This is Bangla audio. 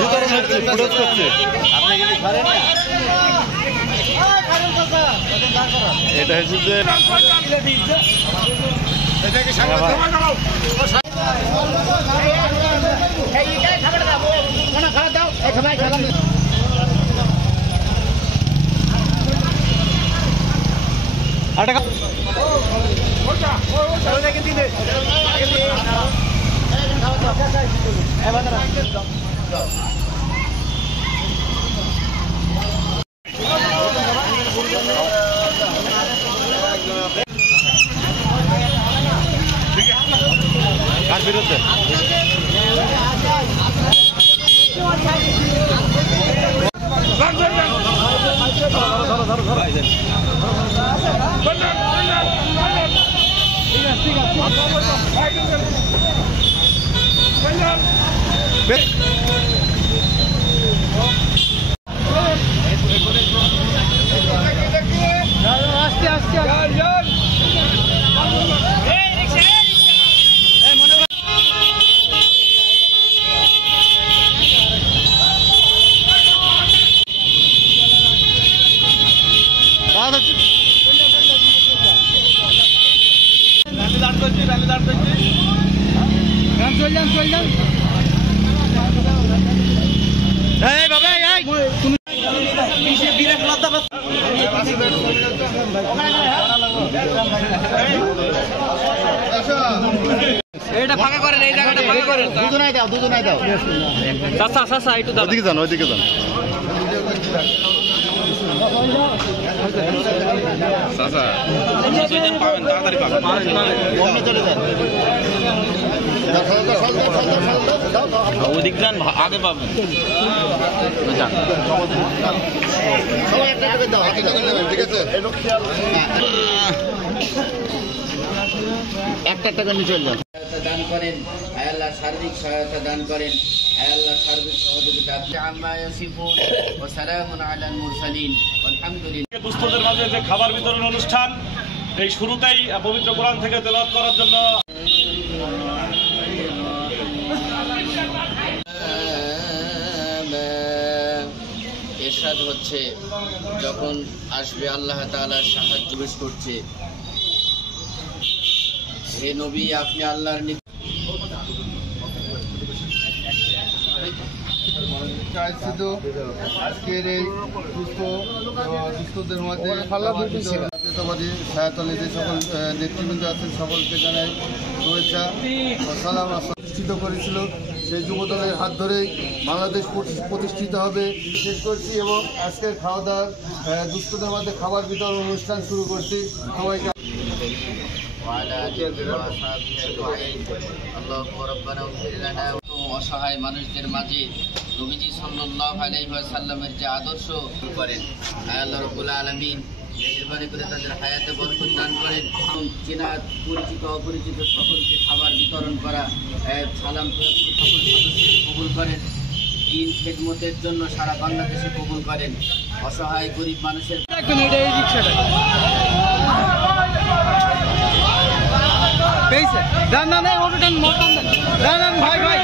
বিতরণ হচ্ছে, ফুটেজ করছে। এটা হচ্ছে যে কার বিরুদ্ধে এটা ফাঁকা করেন, এই জায়গাটা ফাঁকা করেন, দুজনাই দাও, দুজনাই দাও। চাচা চাচা একটু দাও, ওইদিকে যান, ওইদিকে যান। চাচা পাবেন, তাড়াতাড়ি পাবেন, অন্য চলে যান, ওইদিক যান, আগে পাবেন। সবাই একটা করে দাও, ঠিক আছে? একটা করে নিয়ে চলে যান। দান করেন আল্লাহ, শারীরিক সহায়তা দান করেন আল্লাহ, সার্বিক সহযোগিতা। আম্মা ইয়াসিফুন ওয়া সালামুন আলাল মুরসালিন আলহামদুলিল্লাহ। দুস্থদের মাঝে যে খাবার বিতরণ অনুষ্ঠান, এই শুরুতেই পবিত্র কোরআন থেকে তেলাওয়াত করার জন্য ইরশাদ হচ্ছে, যখন আসবে আল্লাহ তাআলার সাহায্য পেশ করছে, হে নবী আপনি আল্লাহর আজকের এই সুস্থদের মধ্যে জাতীয়তাবাদী ছায়াতলে যে সকল নেতৃবৃন্দ আছেন সকলকে জানাই শুভেচ্ছা ও সালাম। প্রতিষ্ঠিত করেছিল সেই যুবদলের হাত ধরেই বাংলাদেশ প্রতিষ্ঠিত হবে শেষ করছি, এবং আজকের খাওয়া দাওয়ার দুস্থদের মধ্যে খাবার বিতরণ অনুষ্ঠান শুরু করছি। সবাইকে অসহায় মানুষদের মাঝে নবীজি সাল্লাল্লাহু আলাইহি ওয়াসাল্লামের যে আদর্শ করেন, আল্লাহ রাব্বুল আলামিন মেহেরবানি করে তাদের হায়াতে বরকত দান করেন। চেনা পরিচিত অপরিচিত সকলকে খাবার বিতরণ করা, সালাম সকল সদস্যকে কবুল করেন। দিন খেদমতের জন্য সারা বাংলাদেশে কবুল করেন। অসহায় গরিব মানুষের ভাই ভাই